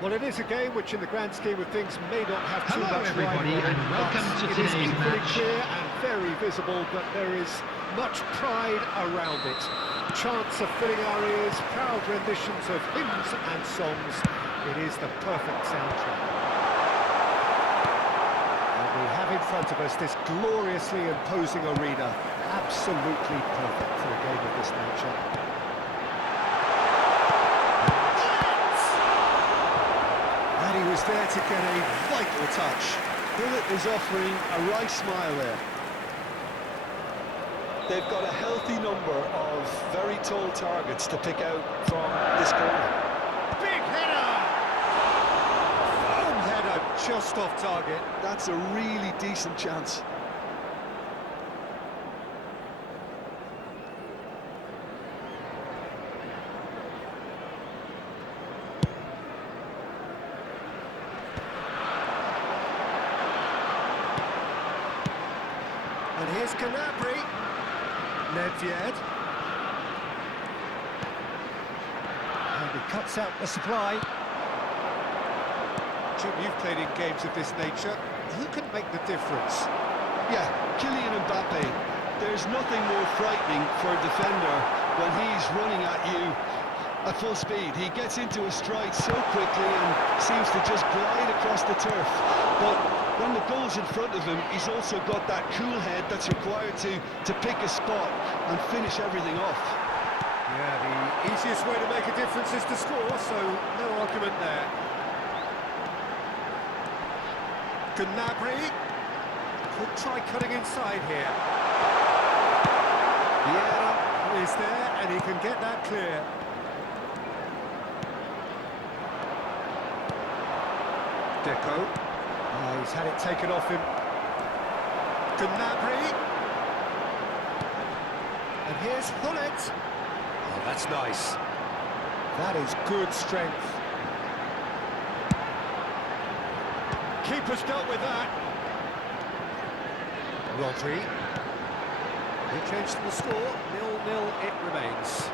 Well, it is a game which, in the grand scheme of things, may not have too Hello, much everybody, rivalry, and welcome but to it is today's equally match. clear and very visible that there is much pride around it. Chants are filling our ears, proud renditions of hymns and songs. It is the perfect soundtrack. And we have in front of us this gloriously imposing arena, absolutely perfect for a game of this nature. And he was there to get a vital touch. Bullet is offering a right smile there. They've got a healthy number of very tall targets to pick out from this corner. Big header! Foam header just off target. That's a really decent chance. And here's Gnabry. Nedved. And he cuts out the supply. Jim, you've played in games of this nature. Who can make the difference? Yeah, Kylian Mbappe. There's nothing more frightening for a defender when he's running at you at full speed. He gets into a stride so quickly and seems to just glide across the turf. But when the goal's in front of him, he's also got that cool head that's required to pick a spot and finish everything off. Yeah, the easiest way to make a difference is to score, so no argument there. Gnabry could try cutting inside here. Vieira is there, and he can get that clear. Deco. Oh, he's had it taken off him. Gnabry. And here's Hullet. Oh, that's nice. That is good strength. Keeper's dealt with that. Rodri. He changed the score. 0-0 it remains.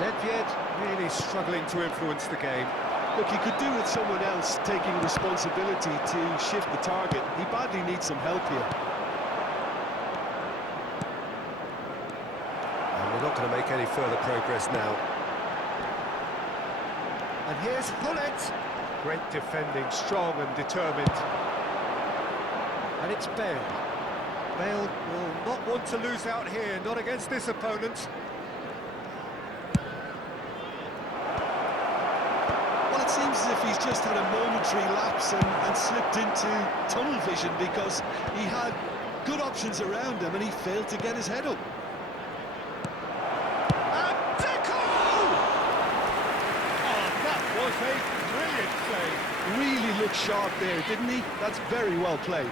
Nedved really struggling to influence the game. Look, he could do with someone else taking responsibility to shift the target. He badly needs some help here. And we're not going to make any further progress now. And here's Hullet. Great defending, strong and determined. And it's Bale. Bale will not want to lose out here, not against this opponent. Well, it seems as if he's just had a momentary lapse and slipped into tunnel vision because he had good options around him and he failed to get his head up. And Deco! Oh, that was a brilliant save. Really looked sharp there, didn't he? That's very well played.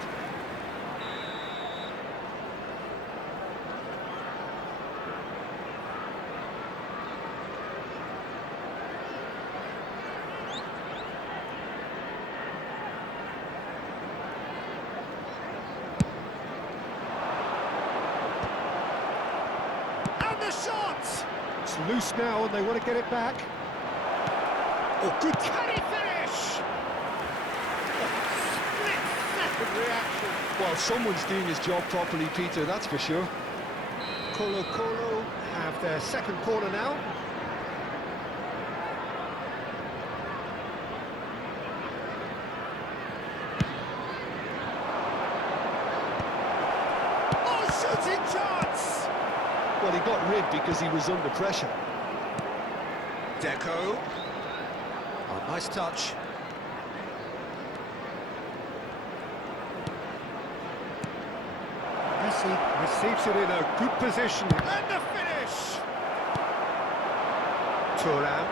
a shot! It's loose now and they want to get it back. Oh, good. Can he finish? Split-second reaction. Well, someone's doing his job properly, Peter, that's for sure. Colo-Colo have their second corner now. Oh, shooting chance! Well, he got rid because he was under pressure. Deco. Oh, nice touch. Messi receives it in a good position. And the finish! Thuram.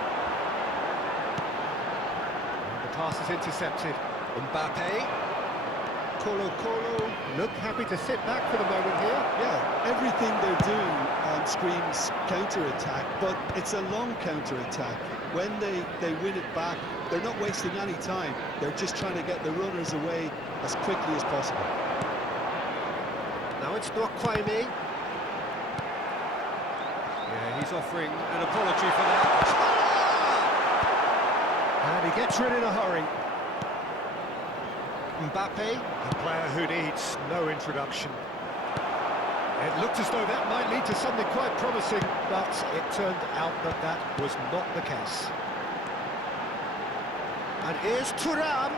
And the pass is intercepted. Mbappe. Colo-Colo look happy to sit back for the moment here. Yeah, everything they're doing screams counter-attack, but it's a long counter-attack. When they win it back, they're not wasting any time. They're just trying to get the runners away as quickly as possible. Now it's not Kwame. Yeah, he's offering an apology for that. And he gets rid in a hurry. Mbappe, a player who needs no introduction. It looked as though that might lead to something quite promising, but it turned out that that was not the case. And here's Thuram.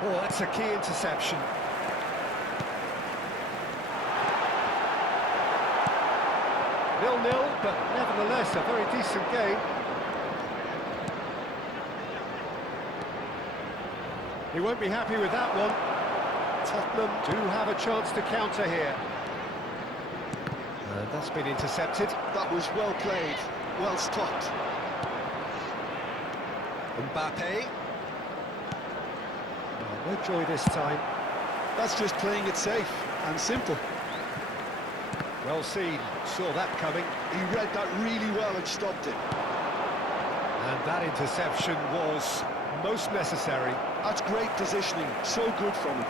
Oh, that's a key interception. Nil-nil, but nevertheless a very decent game. He won't be happy with that one. Tottenham do have a chance to counter here. And that's been intercepted. That was well played, well stopped. Mbappe. Oh, no joy this time. That's just playing it safe and simple. Well seen, saw that coming. He read that really well and stopped it. And that interception was most necessary. That's great positioning, so good from him.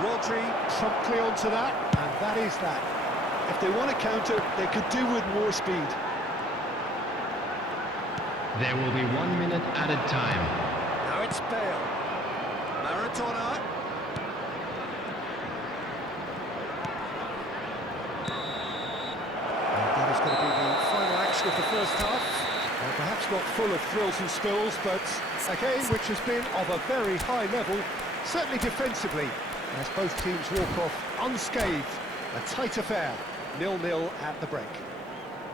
Rodri promptly onto that, and that is that. If they want to counter, they could do with more speed. There will be 1 minute added time. Now it's Bale. Maradona. And that is going to be the final action of the first half. Perhaps not full of thrills and spills, but a game which has been of a very high level, certainly defensively, as both teams walk off unscathed. A tight affair, 0-0 at the break.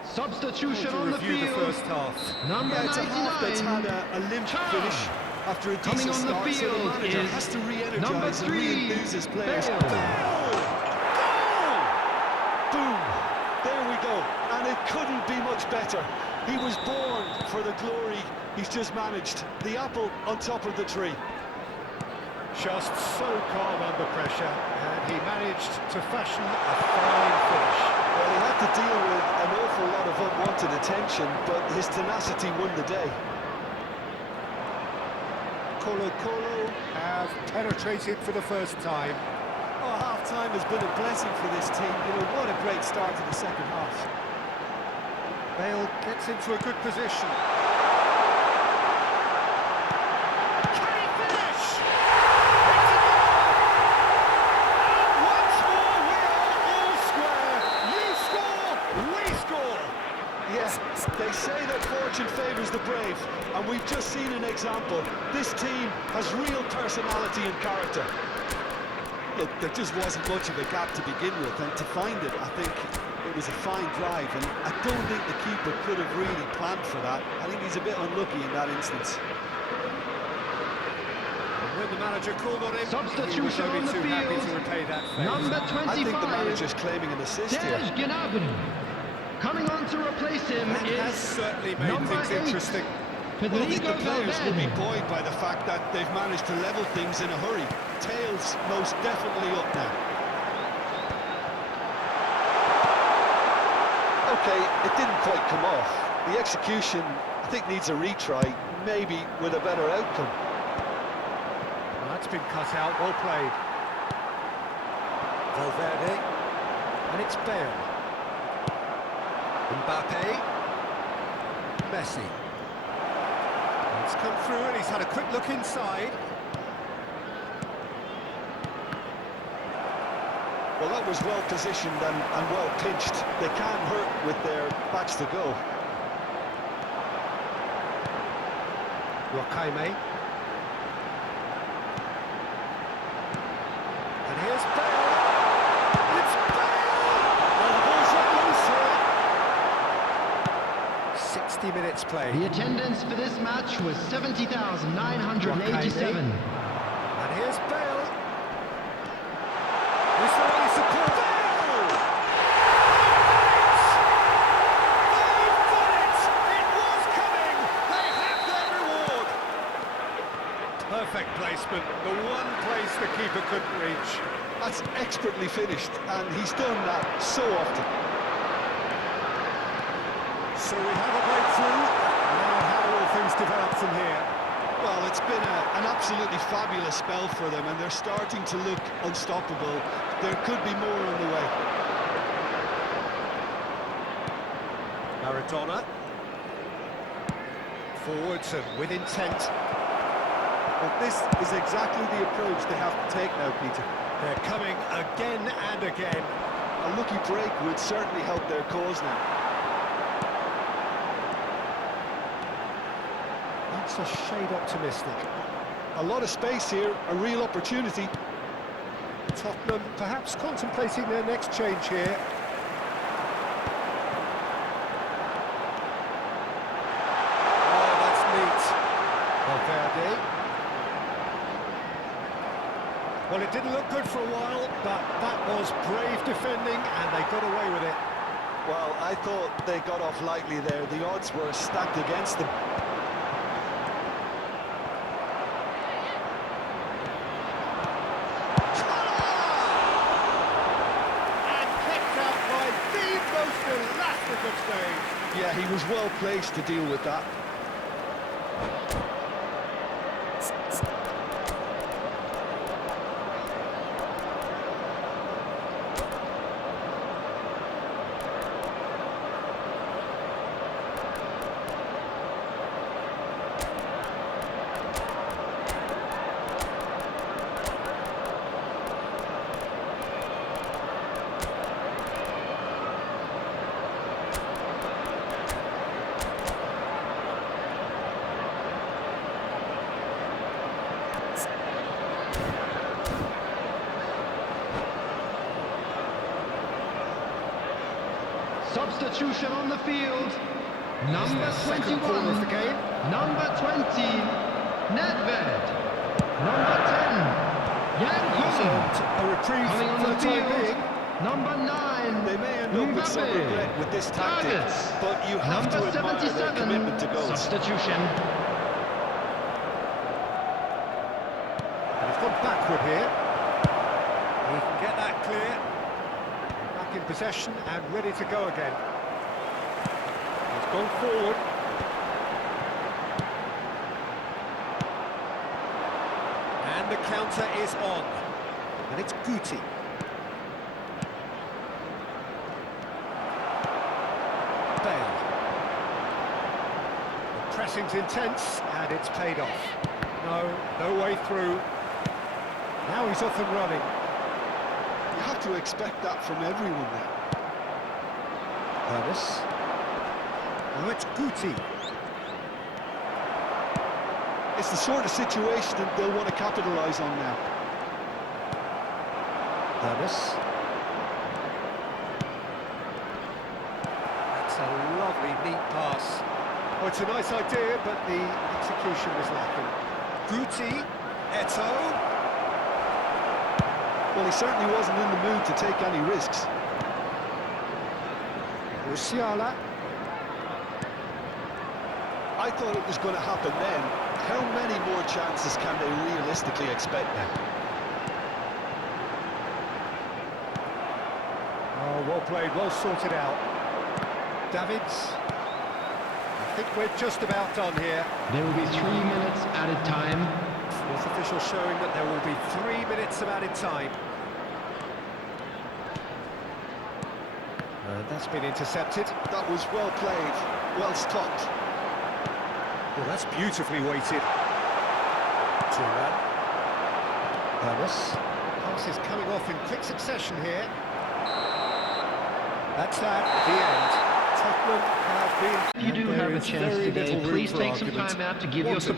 Substitution To on the review the field. first half. Number Yeah, it's a half that's had 99. a limp Cham. finish after a Coming decent on the start, so the field manager is has to number re-energise and 3, re-enthuse his players. Bale. Boom! There we go, and it couldn't be much better. He was born for the glory he's just managed. The apple on top of the tree. Just so calm under pressure, and he managed to fashion a fine finish. Well, he had to deal with an awful lot of unwanted attention, but his tenacity won the day. Colo-Colo have penetrated for the first time. Oh, half-time has been a blessing for this team. You know, what a great start to the second half. Bale gets into a good position. Can he finish? It's a goal! And once more we are all square. You score, we score. Yes, they say that fortune favours the brave, and we've just seen an example. This team has real personality and character. Look, there just wasn't much of a gap to begin with, and to find it, I think it was a fine drive, and I don't think the keeper could have really planned for that. I think he's a bit unlucky in that instance. And when the manager called on him, Substitution he was only on the too happy field. to repay that favour. Number 25. I think the manager's claiming an assist here. Serge Gnabry. Coming on to replace him That has is certainly made number things 8. interesting. Well, I think the Federico players will be Valverde. buoyed by the fact that they've managed to level things in a hurry. Tails most definitely up now. Okay, it didn't quite come off. The execution, I think, needs a retry, maybe with a better outcome. Well, that's been cut out, well played. Valverde. And it's Bale. Mbappe. Messi. It's come through and he's had a quick look inside. Well, that was well positioned and well pinched. They can't hurt with their backs to go. Wakame. And here's Bale. It's Bale! And the ball's let loose here. 60 minutes played. The attendance for this match was 70,987. And here's Bale. Is there any support? Bale! They've done it! It was coming! They have their reward! Perfect placement, the one place the keeper couldn't reach. That's expertly finished, and he's done that so often. So we have a breakthrough. Now how will things develop from here? Well, it's been an absolutely fabulous spell for them, and they're starting to look unstoppable. There could be more on the way. Maradona. Forwards and with intent. Well, this is exactly the approach they have to take now, Peter. They're coming again and again. A lucky break would certainly help their cause now. That's a shade optimistic. A lot of space here, a real opportunity. Tottenham perhaps contemplating their next change here. Oh, that's neat. Valverde. Well, it didn't look good for a while, but that was brave defending, and they got away with it. Well, I thought they got off lightly there. The odds were stacked against them. Yeah, he was well placed to deal with that. Substitution on the field. Number Second corner of the 21. game. Number 20. Nedved. Number 10. Yang Hong. A reprieve Coming on for the the time field. being. Number 9. They may end up with some Mbappe. regret with this tactic, Davids. but you have Number to admire their 77. commitment to goals. Substitution. And he's gone backward here. He can get that clear. Back in possession and ready to go again. He's gone forward. And the counter is on. And it's Guti. Bale. The pressing's intense and it's paid off. No way through. Now he's off and running. You have to expect that from everyone now. Hermes. Now it's Guti. It's the sort of situation that they'll want to capitalise on now. Hermes. That's a lovely, neat pass. Oh, it's a nice idea, but the execution was lacking. Guti. Eto'o. Well, he certainly wasn't in the mood to take any risks. Musiala. I thought it was going to happen then. How many more chances can they realistically expect now? Oh, well played, well sorted out. Davids. I think we're just about done here. There will be 3 minutes added time. Fourth official showing that there will be 3 minutes of added time. That's been intercepted. That was well played, well stopped. Well, that's beautifully weighted. Turan. Hermes. Pass is coming off in quick succession here. That's that, the end. Tottenham have been... If you do There have a is chance very today, little room please for take some argument. time out to give What your a support